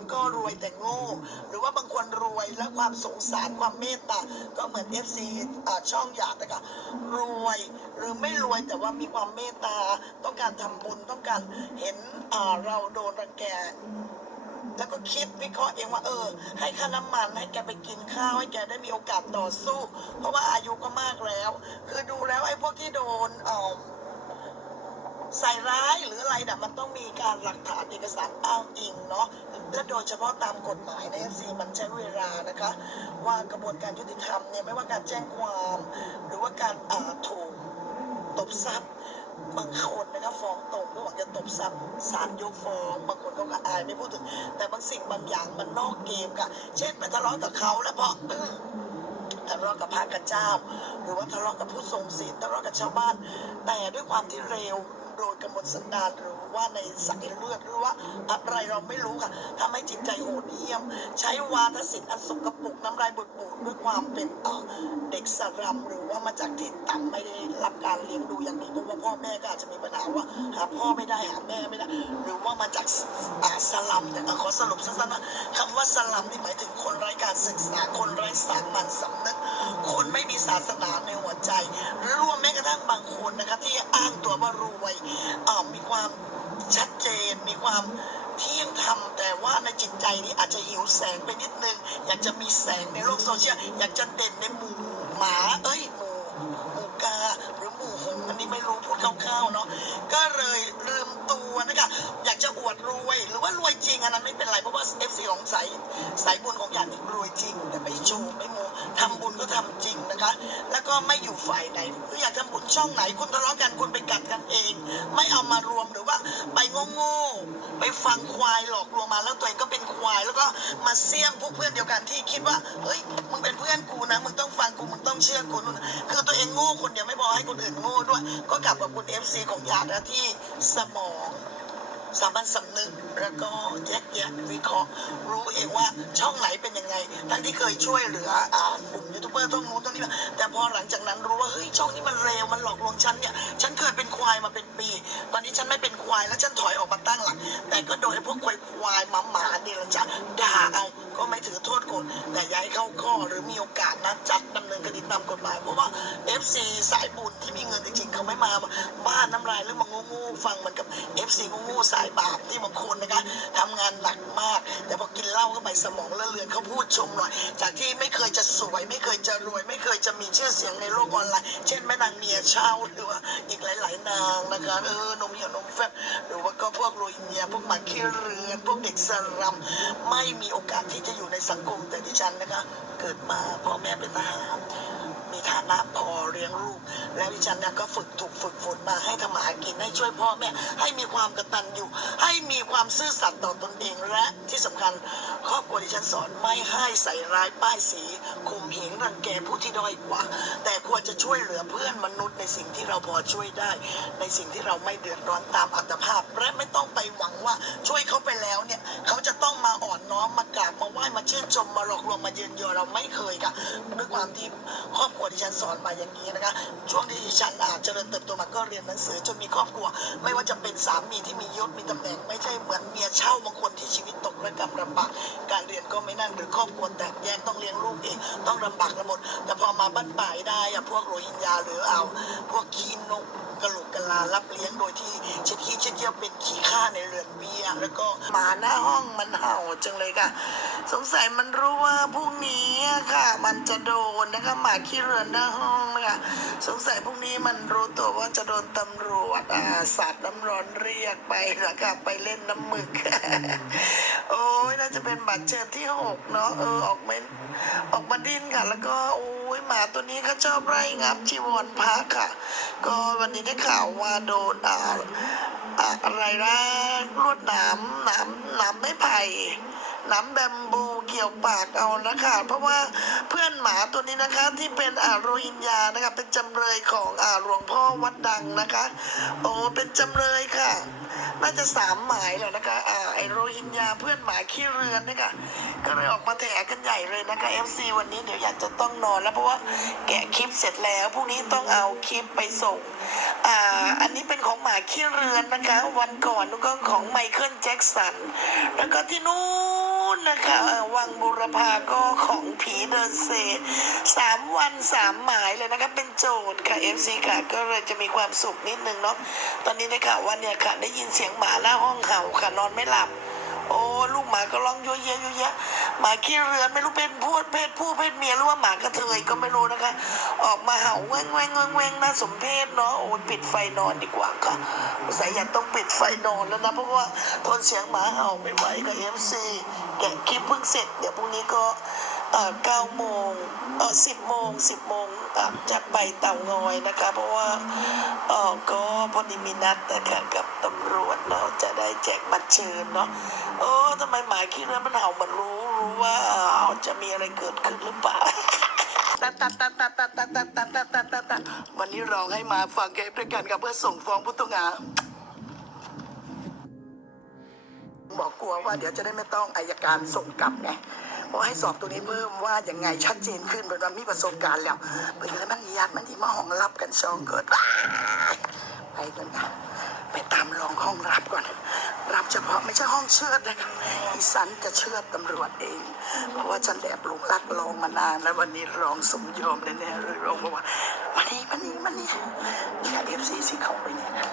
คนก็รวยแต่โง่ หรือว่าบางคนรวยและความสงสารความเมตตาก็เหมือน FC อ่าช่องหยาดนะคะรวยหรือไม่รวยแต่ว่ามีความเมตตาต้องการทำบุญต้องการเห็นอ่าเราโดนรังแกแล้วก็คิดวิเคราะห์เองว่าเออ ให้ค่าน้ำมันให้แกไปกินข้าวให้แกได้มีโอกาสต่อสู้ เพราะว่าอายุก็มากแล้ว คือดูแล้วไอ้พวกที่โดนเอ่อ ใส่ร้ายหรืออะไรน่ะมันต้องมีการหลักฐานเอกสารอ้างอิงเนาะและโดยเฉพาะตามกฎหมายใน FC มันใช้เวลานะคะ ว่ากระบวนการยุติธรรมเนี่ยไม่ว่าการแจ้งความ หรือว่าการอ่าถูกตบทรัพย์บางคนนะครับฟ้องตรงก็หวังจะตบทรัพย์ศาลยกฟ้องบางคนเขาก็อายไม่พูดถึง แต่บางสิ่งบางอย่างมันนอกเกมค่ะเช่นไปทะเลาะกับเขาแล้วพอทะเลาะกับพระกับเจ้า หรือว่าทะเลาะกับผู้ทรงศีลทะเลาะกับชาวบ้าน แต่ด้วยความที่เร็ว โดยกำหนดสันดานหรือว่าในสายเลือดหรือว่าอะไรเราไม่รู้ค่ะทำให้จิตใจโหดเหี้ยม ใช้วาทศิลป์อันสกปรกน้ำลายบุดบูดด้วยความเป็นเด็กสรัมหรือว่ามาจากที่ต่ำไม่ได้รับการเลี้ยงดูอย่างดีเพราะว่าพ่อแม่ก็อาจจะมีปัญหาว่าหาพ่อไม่ได้หาแม่ไม่ได้ หรือว่ามาจากสลัมแต่ขอสรุปสั้นๆนะคำว่าสลัมนี่หมายถึงคนไร้การศึกษาคนไร้สามัญสำนึกคนไม่มีศาสนาในหัวใจ หรือรวมแม้กระทั่งบางคนนะคะที่อ้างตัวว่ารวยมีความชัดเจน มีความเที่ยงธรรมแต่ว่าในจิตใจนี่อาจจะหิวแสงไปนิดนึง อยากจะมีแสงในโลกโซเชียล อยากจะเด่นในหมู่หมา เอ้ยหมู่หมู่กาหรือหมู่หงอันนี้ไม่รู้พูดคร่าวๆเนาะ ก็เลยลืมตัวนะคะ อยากจะอวดรวย หรือว่ารวยจริงอันนั้นไม่เป็นไรเพราะว่า FC ของสายสายบุญของอย่างนี้รวยจริง แต่ไม่โชว์ไม่โม ทำบุญก็ทำจริงนะคะ แล้วก็ไม่อยู่ฝ่ายไหนอยากทำบุญช่องไหน คุณทะเลาะกันคุณไปกัดกันเอง ไม่เอามารวมหรือว่าไปโง่ๆไปฟังควายหลอกลวงมาแล้วตัวเองก็เป็นควาย แล้วก็มาเสี่ยงพวกเพื่อนเดียวกันที่คิดว่าเฮ้ยมึงเป็นเพื่อนกูนะมึงต้องฟังกูมึงต้องเชื่อกูคือตัวเองโง่คนเดียวไม่พอให้คนอื่นโง่ด้วย ก็กลับกับคุณเอฟซีของยานะที่สมอง สามัญสำนึก แล้วก็แยกแยะวิเคราะห์รู้เองว่าช่องไหนเป็นยังไงทั้งที่เคยช่วยเหลืออ่ากลุ่มยูทูบเบอร์ต้องนู้นต้องนี้มาแต่พอหลังจากนั้นรู้ว่าเฮ้ยช่องนี้มันเร็วมันหลอกลวงฉันเนี่ยฉันเคยเป็นควายมาเป็นปี ตอนนี้ฉันไม่เป็นควายแล้วฉันถอยออกมาตั้งหลักแต่ก็โดยพวกควายควายหมาหมาเนี่ยแหละจะด่าเอาก็ไม่ถือโทษโกรธแต่ย้ายเข้าข้อหรือมีโอกาสนะจัด กฎหมายเพราะว่า FC สายบุญที่มีเงินจริงๆเขาไม่มาบ้านน้ำลายหรือมางูๆฟังเหมันกับ FC งูๆสายบาปที่บางคนนะคะทำงานหนักมาก แต่พอกินเหล้าเข้าไปสมองเลอะเลือนเขาพูดชมหน่อย จากที่ไม่เคยจะสวย ไม่เคยจะรวย ไม่เคยจะมีชื่อเสียงในโลกออนไลน์เช่นแม่นางเมียเช่าหรือว่าอีกหลาย ๆ นางนะคะเออนมเหี่ยวนมแฟบหรือว่าก็พวกโรยเนียพวกหมาขี้เรือน พวกเด็กสลัมไม่มีโอกาสที่จะอยู่ในสังคมแต่ดิฉันนะคะเกิดมาพ่อแม่เป็นทหาร นะพอเลี้ยงลูก แล้วดิฉันเนี่ยก็ฝึกถูกฝึกฝนมาให้ทำมาหากินให้ช่วยพ่อแม่ให้มีความกตัญญูให้มีความซื่อสัตย์ต่อตนเองและที่สำคัญครอบครัวดิฉันสอนไม่ให้ใส่ร้ายป้ายสีข่มเหงรังแกผู้ที่ด้อยกว่า แต่ควรจะช่วยเหลือเพื่อนมนุษย์ในสิ่งที่เราพอช่วยได้ ในสิ่งที่เราไม่เดือดร้อนตามอัตภาพ และไม่ต้องไปหวังว่าช่วยเขาไปแล้วเนี่ยเขาจะต้องมาอ่อนน้อมมากราบมาไหว้มา ชื่นชมมาหลอกลวงมาเยือนยอเราไม่เคยค่ะด้วยความที่ครอบครัวดิฉันสอนมาอย่างนี้นะคะ ช่วงที่ฉันอาจเจริญเติบโตมาก็เรียนหนังสือจนมีครอบครัว ไม่ว่าจะเป็นสามีที่มียศมีตำแหน่ง ไม่ใช่เหมือนเมียเช่าบางคนที่ชีวิตตกระกำลำบากการเรียนก็ไม่นั่นหรือครอบครัวแตกแยกต้องเลี้ยงลูกเองต้องลำบากกันหมด แต่พอมาบ้านปลายได้อะพวกโรฮิงญาหรือเอา พวกขี้นกกระโหลกกะลารับเลี้ยงโดยที่เช็ดขี้เช็ดเยี่ยวเป็นขี้ข้าในเรือนเบี้ยแล้วก็หมาหน้าห้องมันเห่าจังเลยค่ะ สงสัยมันรู้ว่าพรุ่งนี้ค่ะ มันจะโดนนะคะหมาขี้เรือนหน้าห้องนะคะสงสัยพรุ่งนี้มันรู้ตัวว่าจะโดนตำรวจอ่าสาดน้ำร้อนเรียกไปนะคะไปเล่นน้ำหมึก โอ้ยน่าจะเป็นบัตรเชิญที่หกเนาะเออออกมาออกมาดิ้นค่ะ แล้วก็โอ้ยหมาตัวนี้เขาชอบไล่งับจีวรพระค่ะ ก็วันนี้ได้ข่าวว่าโดนอ่าอาอะไรนะลวดหนามหนามหนามไม้ไผ่ นามแบมบูเกี่ยวปากเอานะคะ เพราะว่าเพื่อนหมาตัวนี้นะคะที่เป็นอ่าโรฮิงญานะคะ เป็นจำเลยของอ่าหลวงพ่อวัดดังนะคะ โอ้เป็นจำเลยค่ะ น่าจะสามหมายแล้วนะคะอ่าไอโรฮิงญาเพื่อนหมาขี้เรือนนี่ค่ะก็เลยออกมาแถกันใหญ่เลยนะคะ FC วันนี้เดี๋ยวอยากจะต้องนอนแล้วเพราะว่าแกะคลิปเสร็จแล้วพรุ่งนี้ต้องเอาคลิปไปส่งอ่าอันนี้เป็นของหมาขี้เรือนนะคะ วันก่อนนุก็ของไมเคิลแจ็คสันแล้วก็ที่นู้นะคะ วังบุรพาก็ของผีเดินเซสามวันสามหมายเลยนะคะเป็นโจทย์ค่ะ FC ค่ะก็เลยจะมีความสุขนิดนึงเนาะตอนนี้ได้ข่าวว่าเนี่ยค่ะได้ยินเสียงหมาหน้าห้องเห่าค่ะนอนไม่หลับ โอ้ลูกหมาก็ร้องเยอะแยะเยอะแยะหมาขี้เรือนไม่รู้เป็นพูดเพศผู้เพศเมียหรือว่าหมากระเทยก็ไม่รู้นะคะ ออกมาเห่าแว้งแว้งแว้งแว้งน่าสมเพชเนาะโอ้ยปิดไฟนอนดีกว่าค่ะสายยันต้องปิดไฟนอนแล้วนะเพราะว่าทนเสียงหมาเห่าไม่ไหวกับเอฟซีแกะคลิปเพิ่งเสร็จเดี๋ยวพรุ่งนี้ก็เก้าโมงเออสิบโมงสิบโมงอะจะไปเต่างอยนะคะ เพราะว่าเออก็พอดีมีนัดนะคะกับตำรวจเนาะจะได้แจกบัตรเชิญเนาะเออทำไมหมาขี้เรือนมันเห่ามันรู้รู้ว่าจะมีอะไรเกิดขึ้นหรือเปล่า ตตตตตตตตตตตตวันนี้ร้องให้มาฟังเกมด้วยกันกับเพื่อส่งฟ้องผู้ต้องหาบอกกลัวว่าเดี๋ยวจะได้ไม่ต้องอายการส่งกลับไงเพราะให้สอบตัวนี้เพิ่มว่าอย่างไงชัดเจนขึ้นเป็นว่ามีประสบการณ์แล้วไปเลยมันญาติมันที่มาห้องรับกันสองเกิดไปกันค่ะ ไปตามลองห้องรับก่อน รับเฉพาะไม่ใช่ห้องเชือดนะคะอีสันจะเชือดตำรวจเอง เพราะว่าฉันแอบลงรักลองมานาน แล้ววันนี้รองสมยอมแน่ๆเลยรองบอกว่ามานี่มานี่มานี่อย่าเอฟซีสิเขาไปเนี่ยนะ